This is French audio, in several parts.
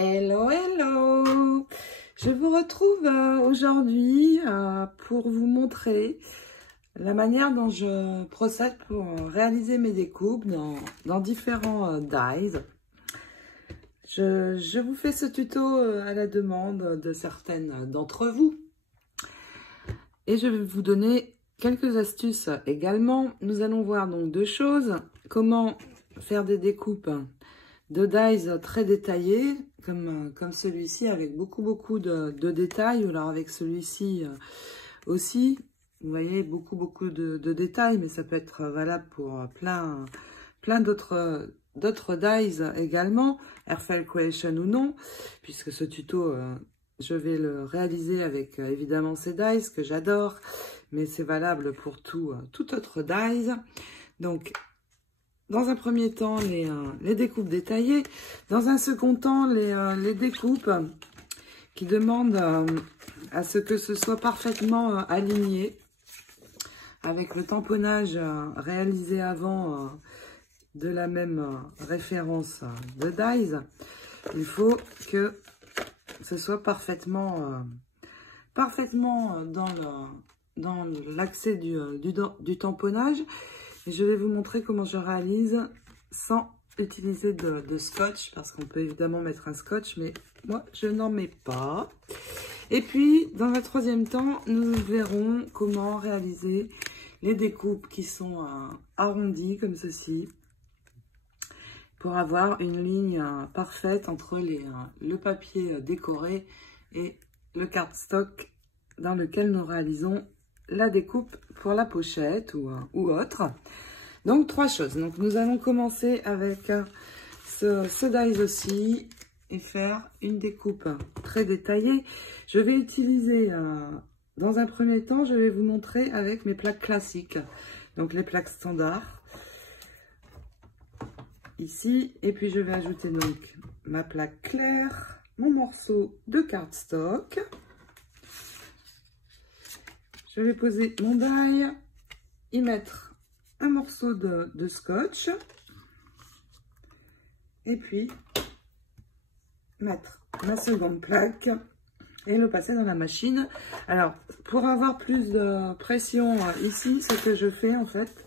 Hello, hello! Je vous retrouve aujourd'hui pour vous montrer la manière dont je procède pour réaliser mes découpes dans différents dies. Je vous fais ce tuto à la demande de certaines d'entre vous. Et je vais vous donner quelques astuces également. Nous allons voir donc deux choses. Comment faire des découpes de dies très détaillés, comme celui-ci, avec beaucoup de détails, ou alors avec celui-ci aussi, vous voyez, beaucoup de détails, mais ça peut être valable pour plein d'autres dies également, Airfile Creation ou non, puisque ce tuto, je vais le réaliser avec évidemment ces dies que j'adore, mais c'est valable pour tout autre dies. Donc, dans un premier temps, les découpes détaillées. Dans un second temps, les découpes qui demandent à ce que ce soit parfaitement aligné avec le tamponnage réalisé avant de la même référence de dies. Il faut que ce soit parfaitement dans l'accès du tamponnage. Et je vais vous montrer comment je réalise sans utiliser de scotch, parce qu'on peut évidemment mettre un scotch, mais moi, je n'en mets pas. Et puis, dans un troisième temps, nous verrons comment réaliser les découpes qui sont arrondies, comme ceci, pour avoir une ligne parfaite entre le papier décoré et le cardstock dans lequel nous réalisons la découpe pour la pochette ou autre. Donc, trois choses. Donc, nous allons commencer avec ce dies aussi et faire une découpe très détaillée. Je vais utiliser, dans un premier temps, je vais vous montrer avec mes plaques classiques. Donc, les plaques standards. Ici. Et puis, je vais ajouter donc ma plaque claire, mon morceau de cardstock. Je vais poser mon die, y mettre un morceau de scotch et puis mettre ma seconde plaque et le passer dans la machine. Alors, pour avoir plus de pression ici, ce que je fais en fait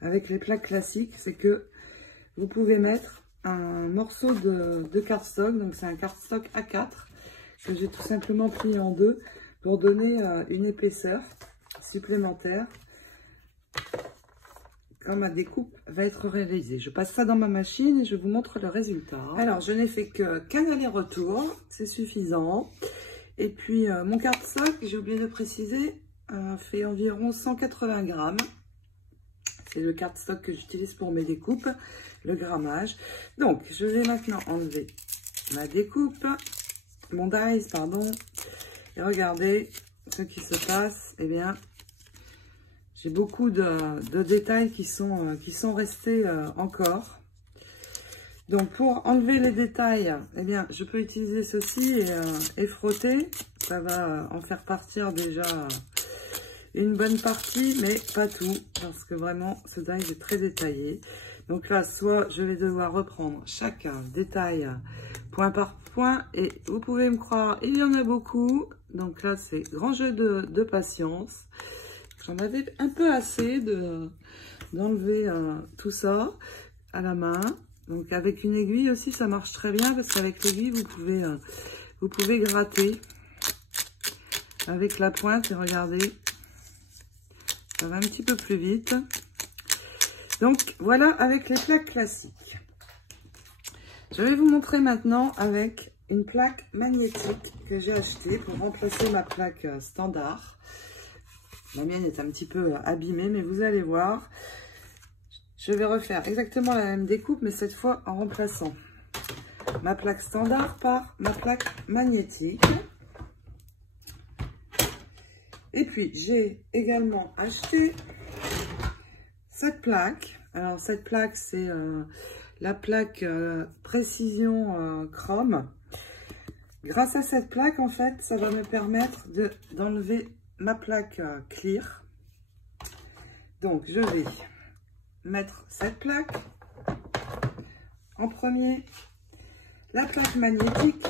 avec les plaques classiques, c'est que vous pouvez mettre un morceau de cardstock, donc c'est un cardstock A4 que j'ai tout simplement plié en deux pour donner une épaisseur supplémentaire quand ma découpe va être réalisée. Je passe ça dans ma machine et je vous montre le résultat. Alors, je n'ai fait qu'un aller-retour, c'est suffisant. Et puis, mon cardstock, j'ai oublié de préciser, fait environ 180 grammes. C'est le cardstock que j'utilise pour mes découpes, le grammage. Donc, je vais maintenant enlever ma découpe, mon dies, pardon. Et regardez ce qui se passe. Eh bien, j'ai beaucoup de détails qui sont restés encore. Donc, pour enlever les détails, eh bien, je peux utiliser ceci et frotter. Ça va en faire partir déjà une bonne partie, mais pas tout, parce que vraiment, ce die est très détaillé. Donc là, soit je vais devoir reprendre chaque détail point par point, et vous pouvez me croire, il y en a beaucoup. Donc là, c'est grand jeu de patience. J'en avais un peu assez d'enlever tout ça à la main. Donc avec une aiguille aussi, ça marche très bien, parce qu'avec l'aiguille, vous pouvez gratter avec la pointe, et regardez, ça va un petit peu plus vite. Donc voilà avec les plaques classiques. Je vais vous montrer maintenant avec une plaque magnétique que j'ai achetée pour remplacer ma plaque standard. La mienne est un petit peu abîmée, mais vous allez voir. Je vais refaire exactement la même découpe, mais cette fois en remplaçant ma plaque standard par ma plaque magnétique. Et puis, j'ai également acheté cette plaque. Alors, cette plaque, c'est la plaque précision chrome. Grâce à cette plaque, en fait, ça va me permettre d'enlever ma plaque clear. Donc, je vais mettre cette plaque en premier. La plaque magnétique,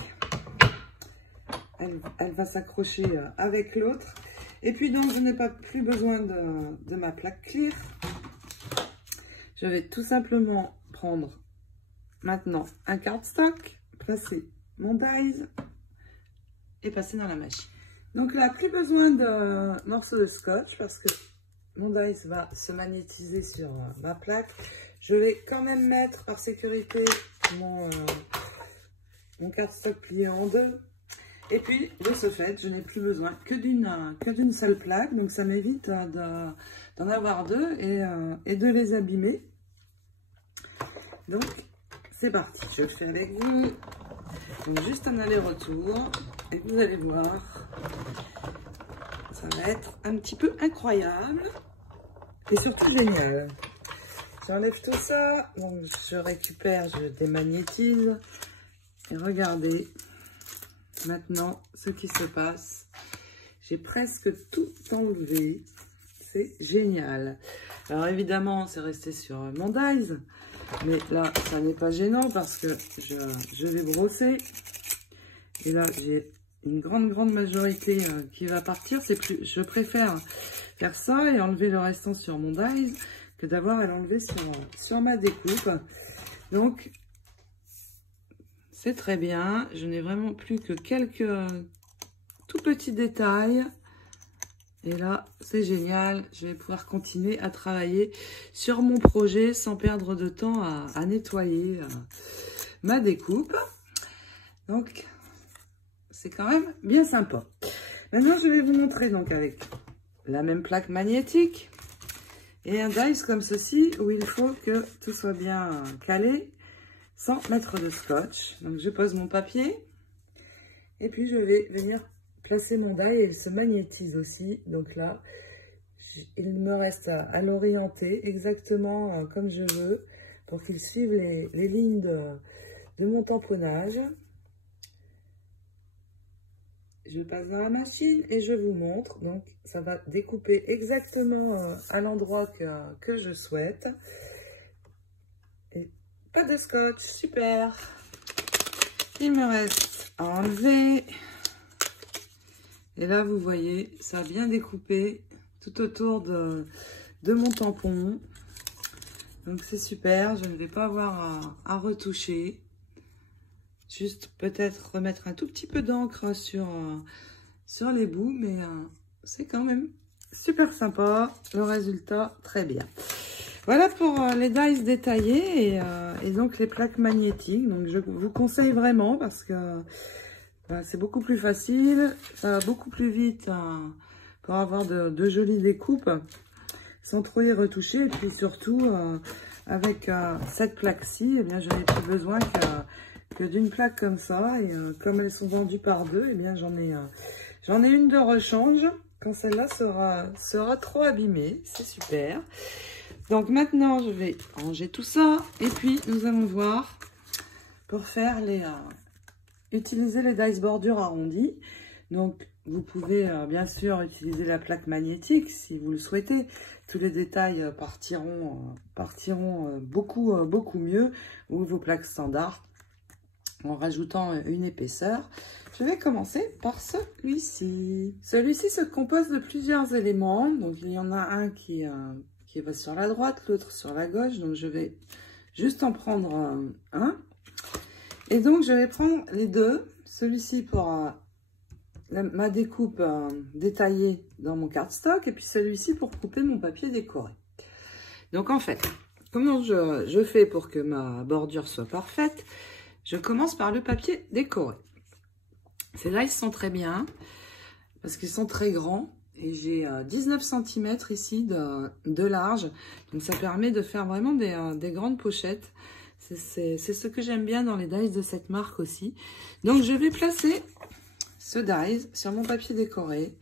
elle va s'accrocher avec l'autre. Et puis donc je n'ai pas plus besoin de ma plaque clear. Je vais tout simplement prendre maintenant un cardstock, placer mon dies et passer dans la machine. Donc là, plus besoin de morceaux de scotch parce que mon dies va se magnétiser sur ma plaque. Je vais quand même mettre par sécurité mon cardstock plié en deux. Et puis, de ce fait, je n'ai plus besoin que d'une seule plaque. Donc, ça m'évite d'en avoir deux et de les abîmer. Donc, c'est parti. Je le fais avec vous. Donc, juste un aller-retour. Et vous allez voir, ça va être un petit peu incroyable. Et surtout génial. J'enlève tout ça. Donc, je récupère, je démagnétise. Et regardez. Maintenant, ce qui se passe, j'ai presque tout enlevé. C'est génial. Alors évidemment, c'est resté sur mon dies. Mais là, ça n'est pas gênant parce que je vais brosser. Et là, j'ai une grande majorité qui va partir. C'est plus, je préfère faire ça et enlever le restant sur mon dies que d'avoir à l'enlever sur ma découpe. Donc, c'est très bien. Je n'ai vraiment plus que quelques tout petits détails. Et là, c'est génial. Je vais pouvoir continuer à travailler sur mon projet sans perdre de temps à nettoyer ma découpe. Donc, c'est quand même bien sympa. Maintenant, je vais vous montrer donc avec la même plaque magnétique et un dies comme ceci où il faut que tout soit bien calé. Sans mettre de scotch. Donc je pose mon papier et puis je vais venir placer mon die et il se magnétise aussi. Donc là, il me reste à l'orienter exactement comme je veux pour qu'il suive les lignes de mon tamponnage. Je passe dans la machine et je vous montre. Donc ça va découper exactement à l'endroit que je souhaite. Pas de scotch, super. Il me reste à enlever. Et là, vous voyez, ça a bien découpé tout autour de mon tampon. Donc, c'est super. Je ne vais pas avoir à retoucher. Juste peut-être remettre un tout petit peu d'encre sur les bouts. Mais c'est quand même super sympa. Le résultat, très bien. Voilà pour les dies détaillés et donc les plaques magnétiques. Donc je vous conseille vraiment parce que c'est beaucoup plus facile, ça va beaucoup plus vite pour avoir de jolies découpes sans trop y retoucher. Et puis surtout avec cette plaque-ci, eh bien je n'ai plus besoin que d'une plaque comme ça. Et comme elles sont vendues par deux, eh bien j'en ai une de rechange quand celle-là sera trop abîmée. C'est super. Donc maintenant, je vais ranger tout ça. Et puis, nous allons voir pour faire utiliser les dies bordure arrondies. Donc, vous pouvez bien sûr utiliser la plaque magnétique si vous le souhaitez. Tous les détails partiront beaucoup mieux. Ou vos plaques standards en rajoutant une épaisseur. Je vais commencer par celui-ci. Celui-ci se compose de plusieurs éléments. Donc, il y en a un qui va sur la droite, l'autre sur la gauche. Donc, je vais juste en prendre un. Et donc, je vais prendre les deux. Celui-ci pour ma découpe détaillée dans mon cardstock. Et puis, celui-ci pour couper mon papier décoré. Donc, en fait, comment je fais pour que ma bordure soit parfaite? Je commence par le papier décoré. Ceux-là, ils sont très bien parce qu'ils sont très grands. Et j'ai 19 cm ici de large. Donc, ça permet de faire vraiment des grandes pochettes. C'est ce que j'aime bien dans les dies de cette marque aussi. Donc, je vais placer ce dies sur mon papier décoré.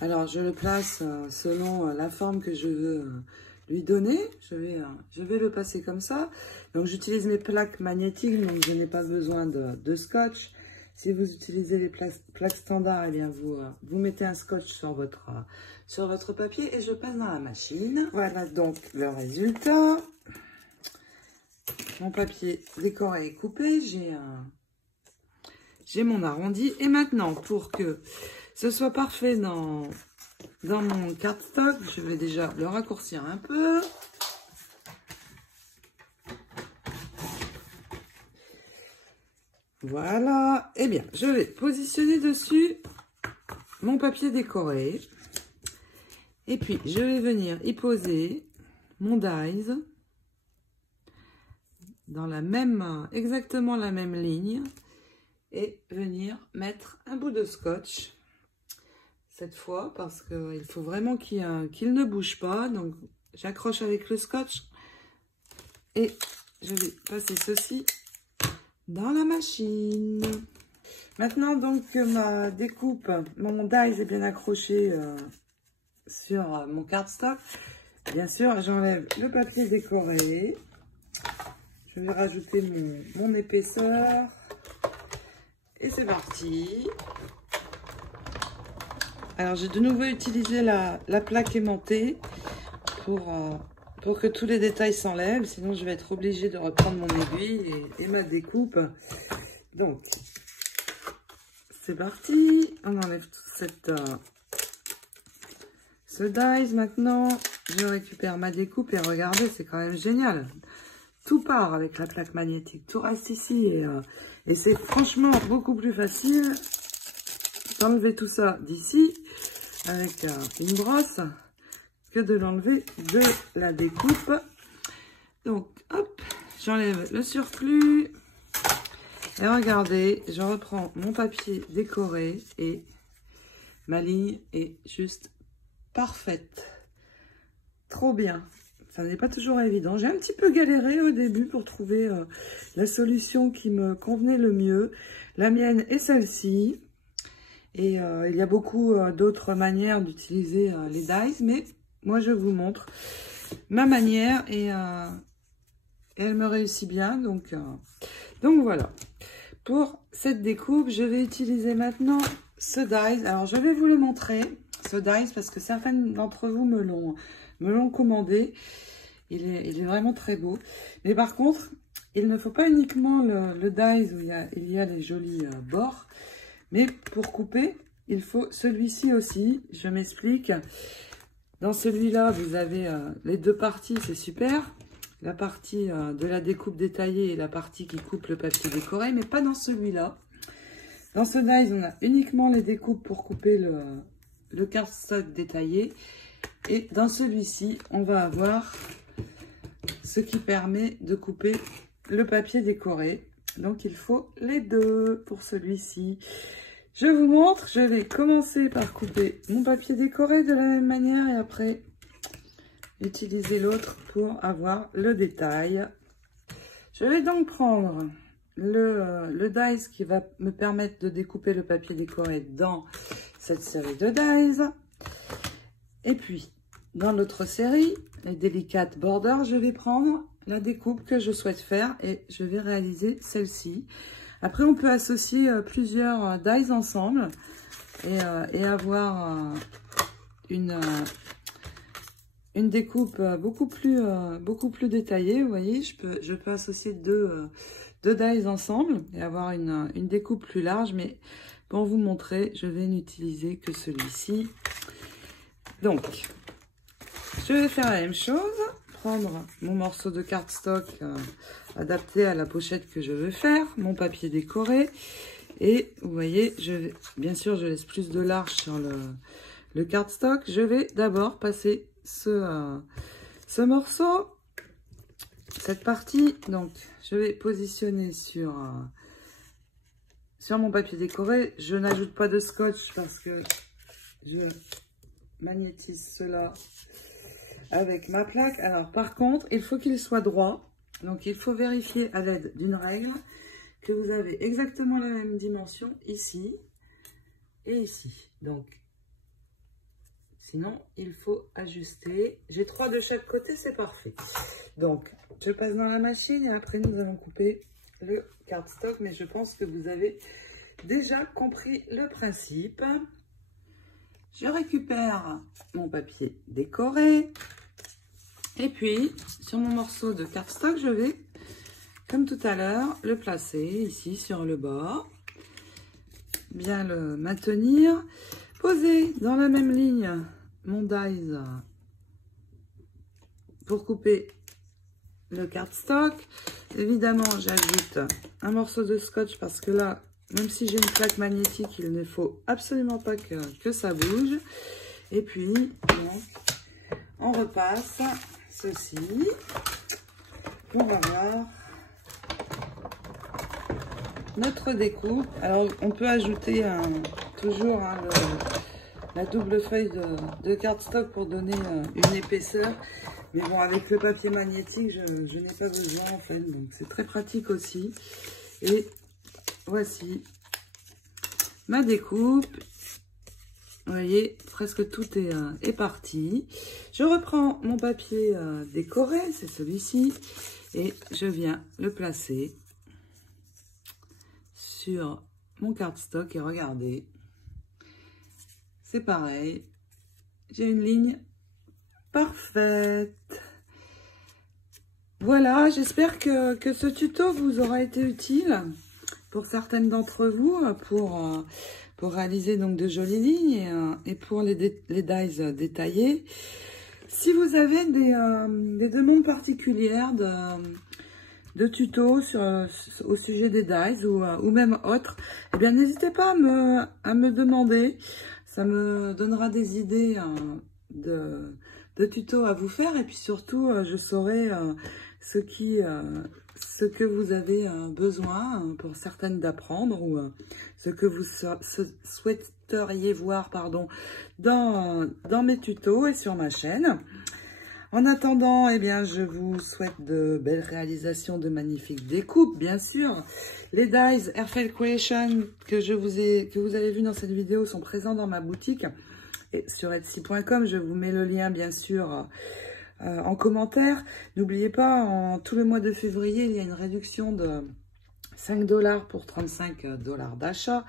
Alors, je le place selon la forme que je veux lui donner. Je vais le passer comme ça. Donc, j'utilise mes plaques magnétiques. Donc, je n'ai pas besoin de scotch. Si vous utilisez les plaques standards, eh bien vous mettez un scotch sur votre papier et je passe dans la machine. Voilà donc le résultat. Mon papier décoré est coupé. J'ai j'ai mon arrondi. Et maintenant, pour que ce soit parfait dans mon cardstock, je vais déjà le raccourcir un peu. Voilà. Eh bien, je vais positionner dessus mon papier décoré. Et puis, je vais venir y poser mon dies dans exactement la même ligne. Et venir mettre un bout de scotch. Cette fois, parce qu'il faut vraiment qu'il ne bouge pas. Donc, j'accroche avec le scotch. Et je vais passer ceci dans la machine. Maintenant, donc, que ma découpe, mon dies est bien accroché sur mon cardstock. Bien sûr, j'enlève le papier décoré. Je vais rajouter mon épaisseur. Et c'est parti. Alors, j'ai de nouveau utilisé la plaque aimantée pour que tous les détails s'enlèvent. Sinon, je vais être obligée de reprendre mon aiguille et ma découpe. Donc, c'est parti. On enlève toute ce dies. Maintenant, je récupère ma découpe et regardez, c'est quand même génial. Tout part avec la plaque magnétique. Tout reste ici et c'est franchement beaucoup plus facile d'enlever tout ça d'ici avec une brosse que de l'enlever de la découpe. Donc, hop, j'enlève le surplus. Et regardez, je reprends mon papier décoré et ma ligne est juste parfaite. Trop bien. Ça n'est pas toujours évident. J'ai un petit peu galéré au début pour trouver la solution qui me convenait le mieux. La mienne est celle-ci. Et il y a beaucoup d'autres manières d'utiliser les dies. Mais moi, je vous montre ma manière et elle me réussit bien. Donc voilà. Pour cette découpe, je vais utiliser maintenant ce dies. Alors, je vais vous le montrer, ce dies, parce que certains d'entre vous me l'ont commandé. Il est vraiment très beau. Mais par contre, il ne faut pas uniquement le dies où il y a les jolis bords. Mais pour couper, il faut celui-ci aussi. Je m'explique. Dans celui-là, vous avez les deux parties, c'est super. La partie de la découpe détaillée et la partie qui coupe le papier décoré, mais pas dans celui-là. Dans ce dies, on a uniquement les découpes pour couper le cardstock détaillé. Et dans celui-ci, on va avoir ce qui permet de couper le papier décoré. Donc, il faut les deux pour celui-ci. Je vous montre, je vais commencer par couper mon papier décoré de la même manière et après utiliser l'autre pour avoir le détail. Je vais donc prendre le dies qui va me permettre de découper le papier décoré dans cette série de dies. Et puis, dans l'autre série, les Delicate Borders, je vais prendre la découpe que je souhaite faire et je vais réaliser celle-ci. Après, on peut associer plusieurs dies ensemble et avoir une découpe beaucoup plus détaillée. Vous voyez, je peux associer deux dies ensemble et avoir une découpe plus large. Mais pour vous montrer, je vais n'utiliser que celui-ci. Donc, je vais faire la même chose. Prendre mon morceau de cardstock adapté à la pochette que je veux faire, mon papier décoré. Et vous voyez, bien sûr, je laisse plus de large sur le cardstock. Je vais d'abord passer ce morceau, cette partie. Donc, je vais positionner sur mon papier décoré. Je n'ajoute pas de scotch parce que je magnétise cela avec ma plaque. Alors, par contre, il faut qu'il soit droit. Donc, il faut vérifier à l'aide d'une règle que vous avez exactement la même dimension ici et ici. Donc, sinon, il faut ajuster. J'ai 3 de chaque côté, c'est parfait. Donc, je passe dans la machine et après, nous allons couper le cardstock. Mais je pense que vous avez déjà compris le principe. Je récupère mon papier décoré. Et puis, sur mon morceau de cardstock, je vais, comme tout à l'heure, le placer ici sur le bord. bien le maintenir. Poser dans la même ligne mon dies pour couper le cardstock. Évidemment, j'ajoute un morceau de scotch parce que là, même si j'ai une plaque magnétique, il ne faut absolument pas que ça bouge. Et puis, donc, on repasse ceci. On va voir notre découpe. Alors, on peut ajouter toujours la double feuille de cardstock pour donner une épaisseur. Mais bon, avec le papier magnétique, je n'ai pas besoin en fait. Donc, c'est très pratique aussi. Et voici ma découpe. Vous voyez, presque tout est parti. Je reprends mon papier décoré, c'est celui-ci. Et je viens le placer sur mon cardstock. Et regardez, c'est pareil. J'ai une ligne parfaite. Voilà, j'espère que ce tuto vous aura été utile pour certaines d'entre vous, pour réaliser donc de jolies lignes et pour les dies détaillés. Si vous avez des demandes particulières de tutos au sujet des dies ou même autres, eh bien n'hésitez pas à me demander. Ça me donnera des idées de tutos à vous faire, et puis surtout je saurai ce que vous avez besoin pour certaines d'apprendre, ou ce que vous souhaiteriez voir dans mes tutos et sur ma chaîne. En attendant, eh bien, je vous souhaite de belles réalisations, de magnifiques découpes, bien sûr. Les dies Airfile Creation que vous avez vu dans cette vidéo sont présents dans ma boutique et sur Etsy.com. Je vous mets le lien, bien sûr, en commentaire. N'oubliez pas, tout le mois de février, il y a une réduction de 5 $ pour 35 $ d'achat.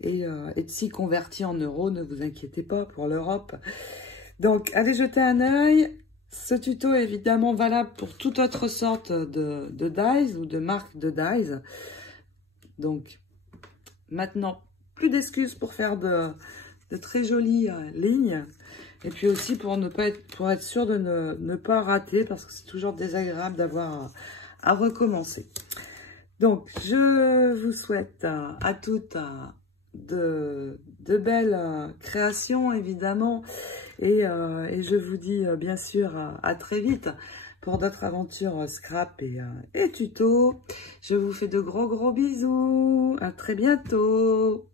Et Etsy converti en euros, ne vous inquiétez pas pour l'Europe. Donc, allez jeter un œil. Ce tuto est évidemment valable pour toute autre sorte de dies ou de marque de dies. Donc, maintenant, plus d'excuses pour faire de très jolies lignes. Et puis aussi pour être sûr de ne pas rater, parce que c'est toujours désagréable d'avoir à recommencer. Donc, je vous souhaite à toutes de belles créations, évidemment. Et je vous dis bien sûr à très vite pour d'autres aventures scrap et tuto. Je vous fais de gros bisous. À très bientôt.